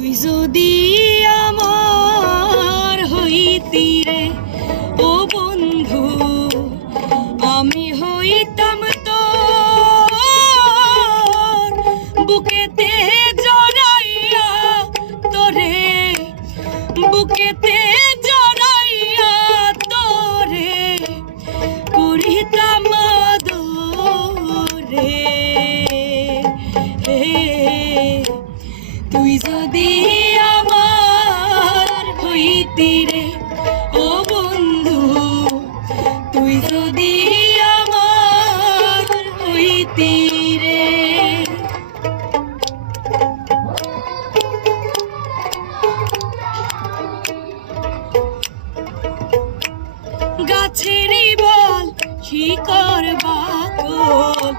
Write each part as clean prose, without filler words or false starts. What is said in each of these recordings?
তুই যদি আমার হইতি রে ও বন্ধু, আমি হইতাম তোর বুকেতে জড়াইয়া, তোরে বুকেতে জড়াইয়া তোরে করিতাম আদরে। তুই যদি আমার হইতি রে ও বন্ধু, তুই যদি আমার হইতি রে। গাছেরই বল শিকড় বাকল,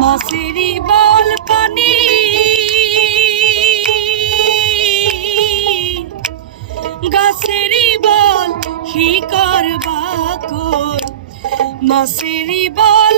মাছেরই বল পানি, গাছেরই বল শিকড় বাকল, মাছেরই বল